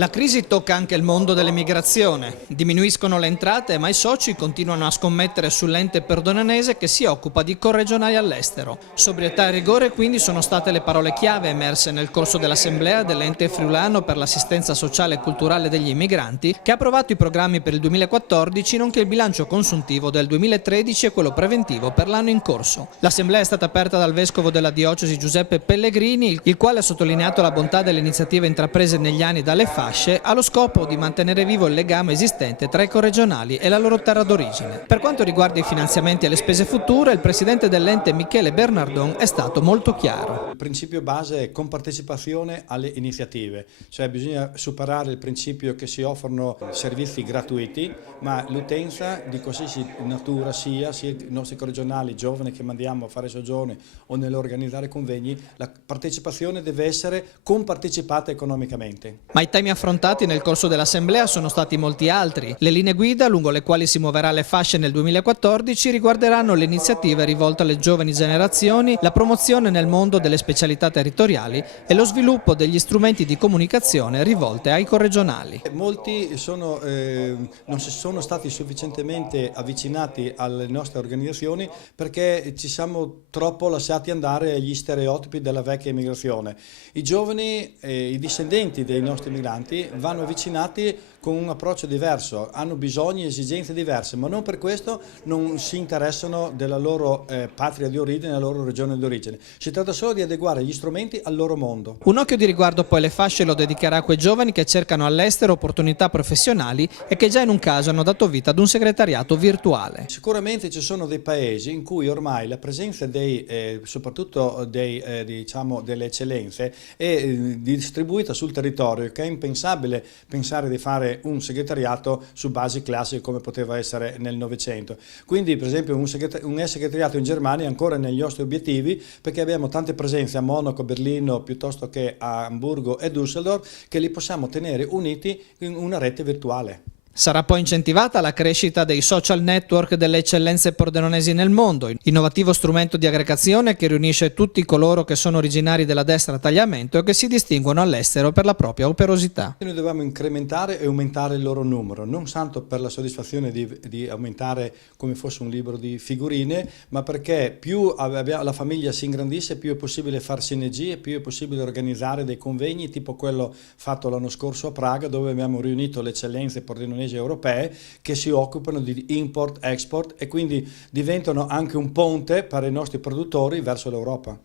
La crisi tocca anche il mondo dell'emigrazione. Diminuiscono le entrate, ma i soci continuano a scommettere sull'ente perdonanese che si occupa di corregionali all'estero. Sobrietà e rigore quindi sono state le parole chiave emerse nel corso dell'assemblea dell'ente friulano per l'assistenza sociale e culturale degli immigranti, che ha approvato i programmi per il 2014 nonché il bilancio consuntivo del 2013 e quello preventivo per l'anno in corso. L'assemblea è stata aperta dal vescovo della diocesi Giuseppe Pellegrini, il quale ha sottolineato la bontà delle iniziative intraprese negli anni dalle fasce allo scopo di mantenere vivo il legame esistente tra i corregionali e la loro terra d'origine. Per quanto riguarda i finanziamenti e le spese future, il presidente dell'ente Michele Bernardon è stato molto chiaro. Il principio base è compartecipazione alle iniziative, cioè bisogna superare il principio che si offrono servizi gratuiti, ma l'utenza di qualsiasi natura sia i nostri corregionali giovani che mandiamo a fare soggiorni o nell'organizzare convegni, la partecipazione deve essere compartecipata economicamente. Ma i temi affrontati nel corso dell'assemblea sono stati molti altri. Le linee guida lungo le quali si muoverà le fasce nel 2014 riguarderanno le iniziative rivolte alle giovani generazioni, la promozione nel mondo delle specialità territoriali e lo sviluppo degli strumenti di comunicazione rivolte ai corregionali. Molti non si sono stati sufficientemente avvicinati alle nostre organizzazioni perché ci siamo troppo lasciati andare agli stereotipi della vecchia immigrazione. I giovani, i discendenti dei nostri migranti vanno avvicinati con un approccio diverso, hanno bisogni e esigenze diverse, ma non per questo non si interessano della loro patria di origine, della loro regione di origine. Si tratta solo di adeguare gli strumenti al loro mondo. Un occhio di riguardo poi alle fasce lo dedicherà a quei giovani che cercano all'estero opportunità professionali e che già in un caso hanno dato vita ad un segretariato virtuale. Sicuramente ci sono dei paesi in cui ormai la presenza soprattutto delle eccellenze è distribuita sul territorio, che è impensabile pensare di fare un segretariato su basi classiche come poteva essere nel Novecento. Quindi per esempio un segretariato in Germania è ancora negli nostri obiettivi perché abbiamo tante presenze a Monaco, Berlino piuttosto che a Amburgo e Düsseldorf che li possiamo tenere uniti in una rete virtuale. Sarà poi incentivata la crescita dei social network delle eccellenze pordenonesi nel mondo, innovativo strumento di aggregazione che riunisce tutti coloro che sono originari della destra a tagliamento e che si distinguono all'estero per la propria operosità. Noi dobbiamo incrementare e aumentare il loro numero, non tanto per la soddisfazione di aumentare come fosse un libro di figurine, ma perché più la famiglia si ingrandisce, più è possibile fare sinergie, più è possibile organizzare dei convegni tipo quello fatto l'anno scorso a Praga, dove abbiamo riunito le eccellenze pordenonesi europee che si occupano di import-export e quindi diventano anche un ponte per i nostri produttori verso l'Europa.